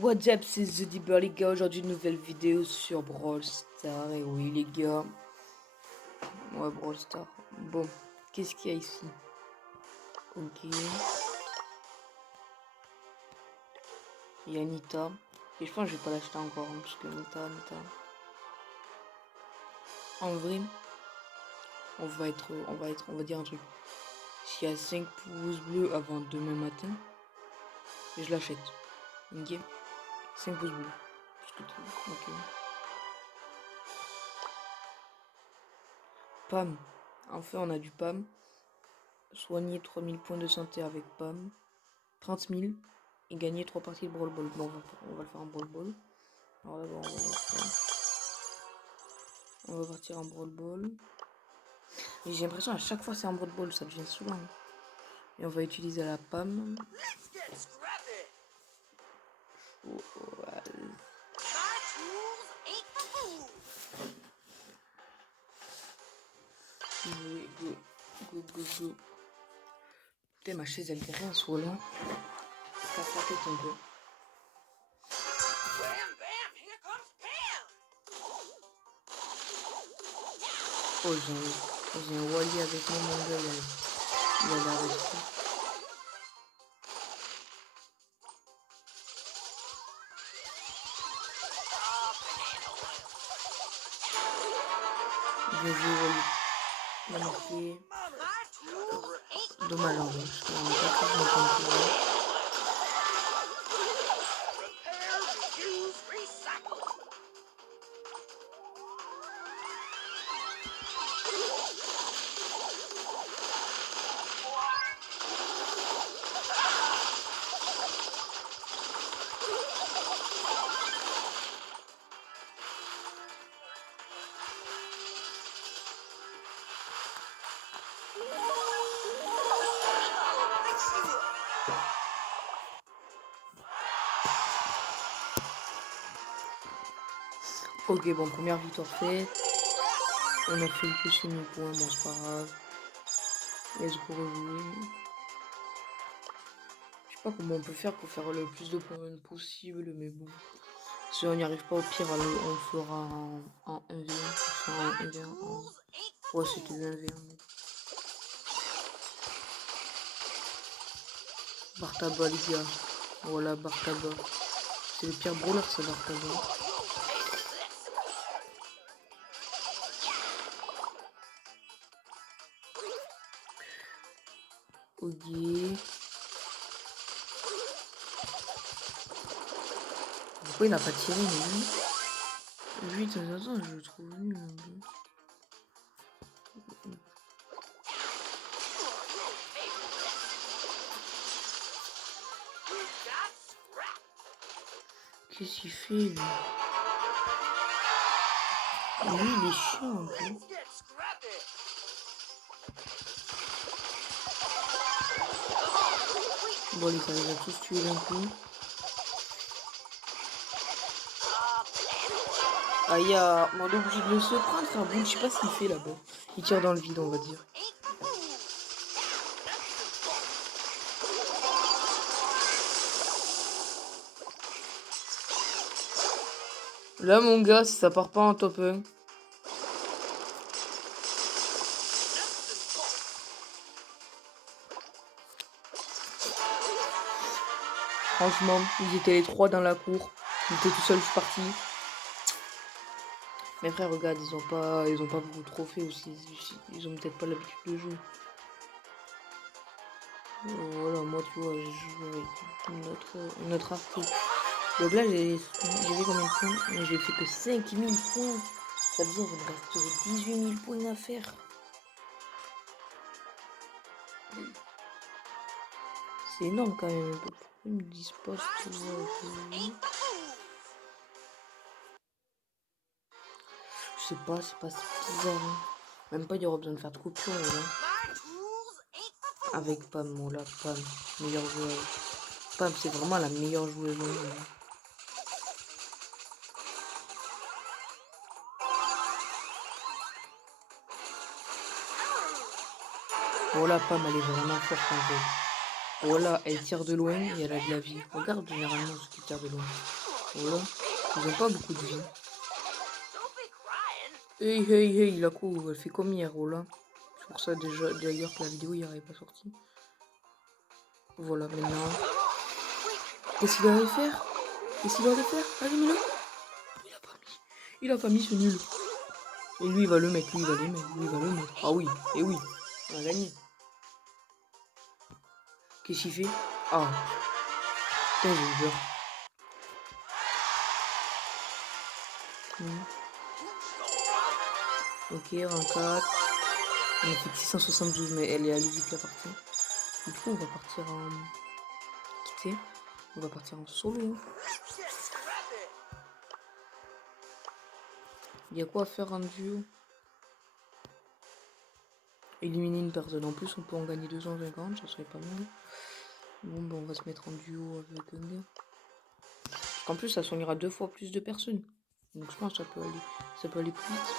What's up, c'est The Dibber les gars, aujourd'hui une nouvelle vidéo sur Brawl Stars. Et oui les gars, ouais Brawl Stars. Bon, qu'est-ce qu'il y a ici? Ok. Il y a Nita. Et je pense que je vais pas l'acheter encore, hein, parce que Nita. En vrai, on va dire un truc. S'il y a 5 pouces bleus avant demain matin, je l'achète. Ok. 5 pouces bleus. Parce que ok. Pam. Enfin on a du Pam. Soigner 3000 points de santé avec Pam. 30 000 et gagner 3 parties de Brawl Ball. Bon, on va le faire en Brawl Ball. Alors là, bon, on va partir en Brawl Ball. Mais j'ai l'impression à chaque fois c'est un Brawl Ball, ça devient saoulant. Et on va utiliser la PAM. Go. Putain, ma chaise elle fait rien sous là. Casse la tête un peu. Oh, j'ai un Wally avec moi, mon gars, il a l'air de fou. Bien joué, Wally. Il a marqué. Dommage en vrai, parce qu'on n'est pas tous en train de jouer. Ok, bon, première victoire faite. On a fait le plus 6000 points, bon, c'est pas grave. Let's go rejouer. Je sais pas comment on peut faire pour faire le plus de points possible, mais bon. Si on n'y arrive pas, au pire, alors on fera en 1v1. Enfin, en 1v1. Ouais, c'était du 1v1. Bartaba, les gars. Voilà, Bartaba. C'est le pire brawler, ça, Bartaba. Ok. Pourquoi il n'a pas tiré, lui, de temps en temps, je le trouve nul un peu. Qu'est-ce qu'il fait, lui? Lui, il est chiant un peu. Bon, allez, ça les a tous tués d'un coup. Aïe, on est obligé de le se prendre, frère. Bon, je sais pas ce qu'il fait là-bas. Il tire dans le vide, on va dire. Là, mon gars, si ça part pas en top 1. Franchement, ils étaient les 3 dans la cour. Ils étaient tout seuls, je suis parti. Mes frères, regarde, ils ont pas beaucoup de trophées aussi. Ils ont peut-être pas l'habitude de jouer. Voilà, moi, tu vois, j'ai joué avec une autre artiste. Donc là, j'ai fait combien de points? J'ai fait que 5000 points. Ça veut dire qu'il me resterait 18 000 points à faire. C'est énorme quand même. Pourquoi ils me disent pas ce que je sais pas, c'est bizarre. Hein. Même pas, il y aura besoin de faire de coupure. Voilà. Avec Pam, voilà, Pam, meilleure joueuse. Pam, c'est vraiment la meilleure joueuse au monde. Voilà, Pam, elle est vraiment forte en fait. Voilà, elle tire de loin et elle a de la vie. Regarde généralement ceux qui tirent de loin. Voilà, ils ont pas beaucoup de vie. Hey, hey, hey, la cour, elle fait comme hier, voilà. C'est pour ça déjà, d'ailleurs que la vidéo hier n'est pas sortie. Voilà, maintenant. Qu'est-ce qu'il allait faire? Qu'est-ce qu'il allait faire? Allez, mets-le. Il a pas mis. Il a pas mis ce nul. Et lui, il va le mettre, lui, il va le mettre, lui, il va le mettre. Ah oui, et oui, on a gagné. Qu'est-ce qu'il fait? Ah, putain, j'ai eu peur. Ok, 24. On a fait 672, mais elle est allée vite la partie. Du coup, on va partir en... Quitter. On va partir en solo. Il y a quoi à faire en duo? Éliminer une personne. En plus, on peut en gagner 250, ça serait pas mal. Bon, ben, on va se mettre en duo avec un gars. Parce qu'en plus, ça soignera 2 fois plus de personnes. Donc je pense que ça peut aller plus vite.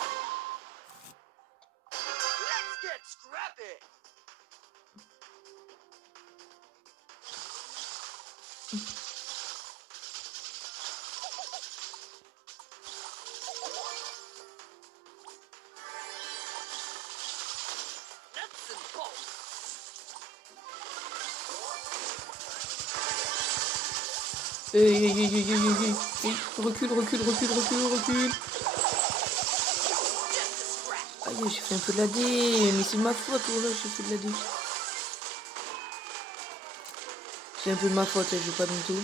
Recule. Aïe, j'ai fait un peu de la D, mais c'est de ma faute, voilà, j'ai fait de la D. C'est un peu de ma faute, je joue pas du tout.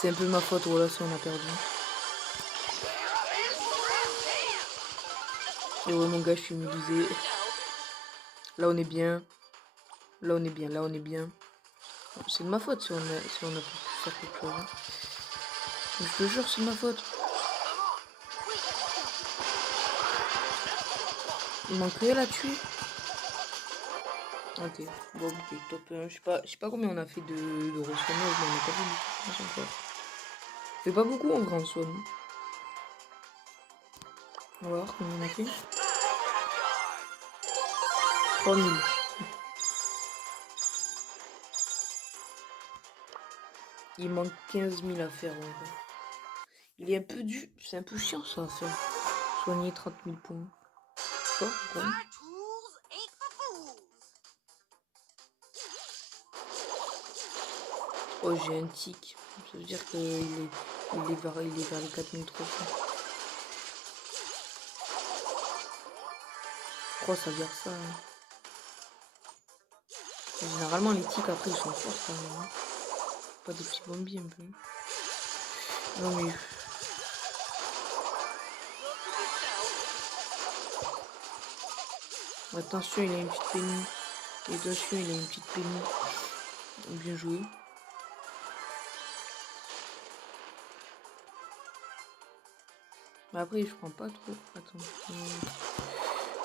C'est un peu de ma faute, voilà, si on a perdu. Et ouais, mon gars, je suis immunisé. Là, on est bien. Là, on est bien. C'est de ma faute si on a pu faire quelque chose. Je te jure, c'est de ma faute. Il manquait là-dessus. Ok, bon, ok, top. Je sais pas combien on a fait de ressommage, mais on a pas fait beaucoup. On fait pas beaucoup en vrai en somme. On va voir combien on a fait. 3000. Il manque 15 000 à faire en vrai. Il est un peu dur. C'est un peu chiant ça à faire. Soigner 30 000 points. Pas bon. Oh, j'ai un tic. Ça veut dire qu'il est vers les 4300. Je crois que ça veut dire ça. Hein. Généralement, les tics après ils sont forts quand même. Hein. Pas des petits bombiers un peu. Non mais. Attention, il a une petite pénie. Attention, il a une petite pénie. Bien joué. Mais après, je prends pas trop. Attends.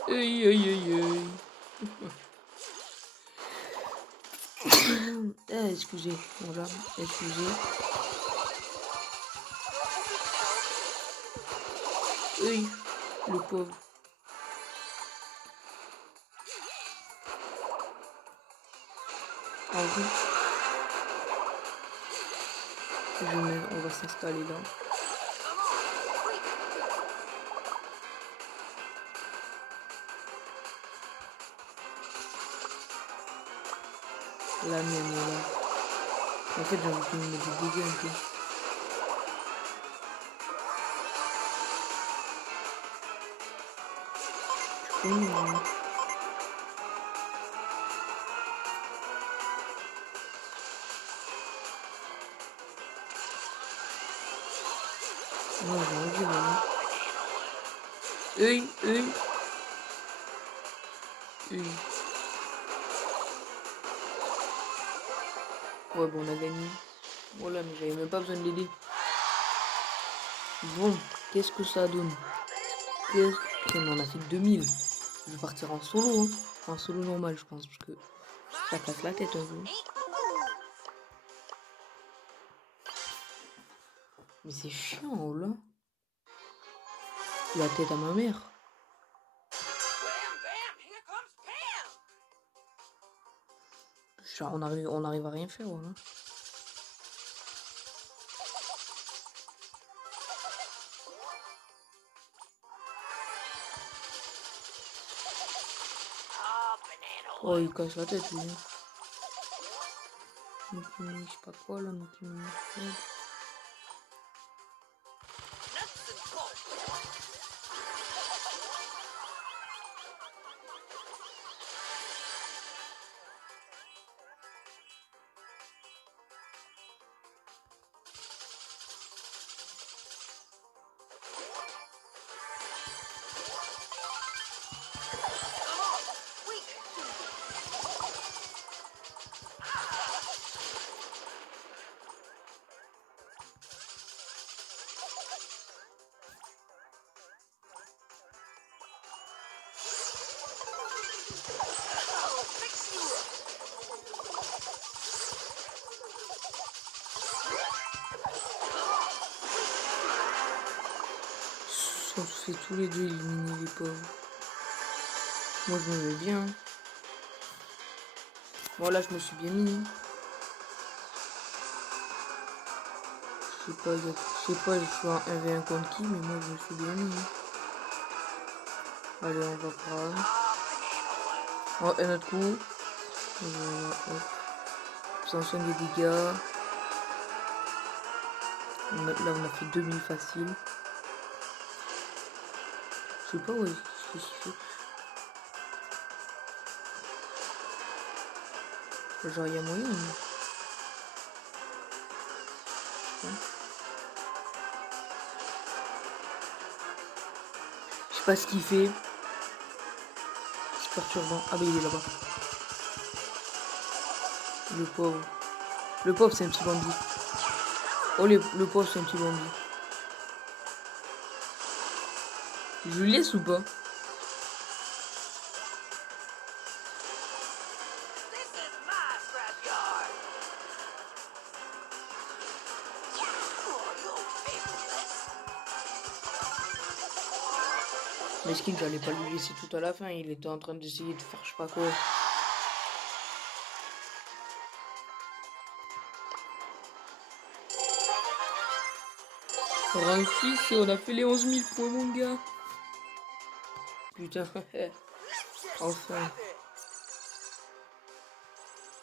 Aïe. Ah, excusez. Voilà, excusez. Oui, le pauvre. En vrai, on va s'installer là. Là même là. En fait, j'ai envie de me dégoûter un peu. Non, j'ai envie vraiment. Oui. Ouais, bon, on a gagné. Voilà, mais j'avais même pas besoin de l'aider. Bon, qu'est-ce que ça donne? On a fait 2000. Je vais partir en solo, hein. En solo normal, je pense, parce que ça casse la tête un peu. Mais c'est chiant, oh là. La tête à ma mère. on arrive à rien faire, voilà. Oh, il casse la tête, lui. Mickey, je sais pas quoi, là, Mickey. On se fait tous les deux éliminer les pauvres. Moi je me mets bien. Bon là je me suis bien mis. Je sais pas, je suis en 1v1 contre qui, mais moi je me suis bien mis. Allez, on va prendre. Oh, un autre coup. Hop. Absorption des dégâts. Là on a fait 2000 facile. Je sais pas où est-ce qu'il fait. Genre il y a moyen. Je sais pas ce qu'il fait. C'est perturbant. Ah bah il est là-bas. Le pauvre. Le pauvre c'est un petit bandit. Oh le pauvre c'est un petit bandit. Je le laisse ou pas? Mais ce qu'il j'allais pas lui laisser tout à la fin, il était en train d'essayer de faire je sais pas quoi. Rang 6 et on a fait les 11 000 points mon gars. Putain, enfin.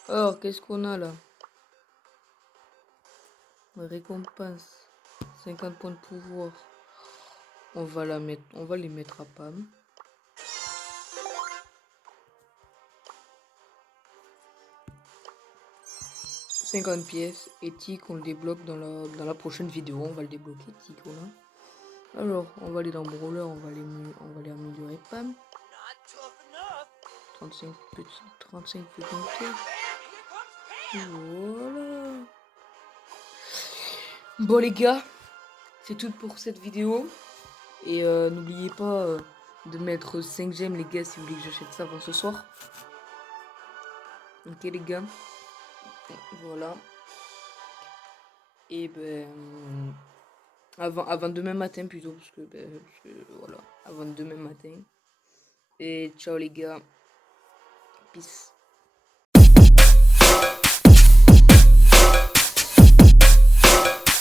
Alors, qu'est-ce qu'on a là? Récompense. 50 points de pouvoir. On va les mettre à Pam. « 50 pièces. Éthique, on le débloque dans la prochaine vidéo. On va le débloquer, éthique, voilà. Alors, on va aller dans Brawler, on va les améliorer, Pam. 35 petits pieds. Voilà. Bon les gars, c'est tout pour cette vidéo. Et n'oubliez pas de mettre 5 j'aime les gars si vous voulez que j'achète ça avant ce soir. Ok les gars. Voilà. Et ben avant demain matin plutôt parce que voilà, avant demain matin. Et ciao les gars. Peace.